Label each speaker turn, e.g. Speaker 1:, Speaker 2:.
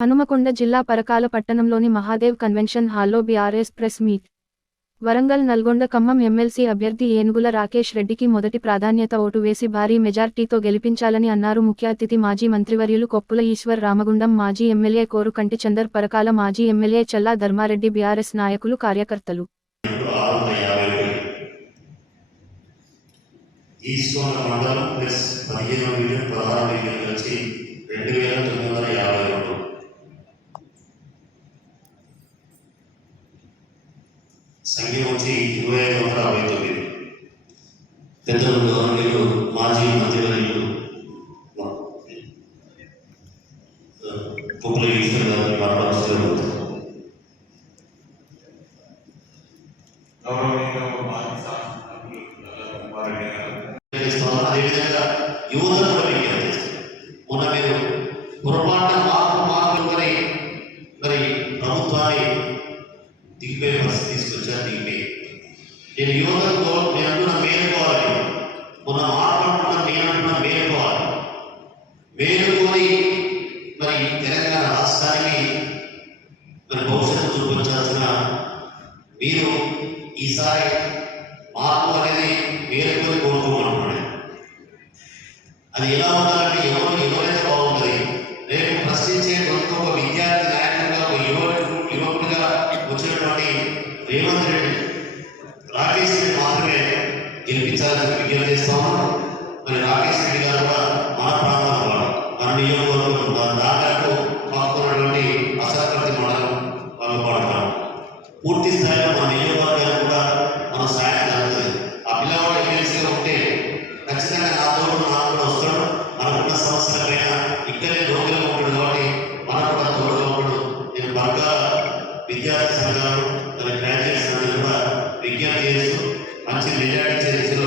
Speaker 1: హనుమకొండ జిల్లా పరకాల పట్టణంలోని మహాదేవ్ కన్వెన్షన్ హాల్లో BRS press meet. Warangal Nalgonda Khammam MLC అభ్యర్థి ఏనుగుల రాకేష్ రెడ్డికి మొదటి ప్రాధాన్యత ఓటు వేసి భారీ మెజార్టీతో గెలిపించాలని అన్నారు ముఖ్య అతిథి మాజీ మంత్రివర్యులు కొప్పుల ఈశ్వర్ రామగుండం మాజీ ఎమ్మెల్యే కోరుకంటి చందర్ పరకాల మాజీ ఎమ్మెల్యే చల్లా ధర్మారెడ్డి బీఆర్ఎస్ నాయకులు కార్యకర్తలు.
Speaker 2: ఈశ్వర మండలం ప్లస్ పదిహేను మిలియన్ పదహారు మిలియన్ కలిసి రెండు వేల తొమ్మిది వందల యాభై రెండు సంఖ్య వచ్చి ఇరవై ఐదు వందల అరవై తొమ్మిది పెద్దలు గవర్నర్లు మాజీ మంత్రివర్యులు కుప్పల ఈశ్వర్ గారిని మాట్లాడుతూ
Speaker 3: గౌరవనీయులు మాజీ శాసనసభ్యులు నల్ల కుమారెడ్డి గారు.
Speaker 2: చేస్తున్నాను అదేవిధంగా యువతను కూడా విజ్ఞప్తి చేస్తున్నాను మొన్న మీరు పొరపాటున మార్పు మార్పులు మరి మరి ప్రభుత్వాన్ని దిగిపోయే మనసు తీసుకొచ్చాను దిగిపోయి నేను యువతకు కో- నేను అంటున్నా మేలుకోవాలి మొన్న మార్పు అంటున్నా నేను అంటున్నా మేలుకోవాలి మేలుకొని మరి తెలంగాణ రాష్ట్రానికి మరి భవిష్యత్తు చూపించాల్సిన మీరు ఈసారి మార్పు అనేది మేలుకొని కోరుకోమంటున్నాడు అది ఎలా ఉండాలంటే ఎవరు ఎవరైతే బాగుంటుంది రేపు ప్రశ్నించే ఒక విద్యార్థి రేవంత్ రెడ్డి రాకేష్ రెడ్డి మాత్రమే గెలిపించాలని విజ్ఞప్తి చేస్తాము? మరి రాకేష్ రెడ్డి గారు కూడా మన ప్రాంతంలో మన నియోజకవర్గం మన దాదాపు పాల్గొన్నటువంటి అసరపతి మండలం వాళ్ళు పడతారు పూర్తి విజ్ఞప్తి చేస్తూ మంచి మెజార్టీ చేసేలో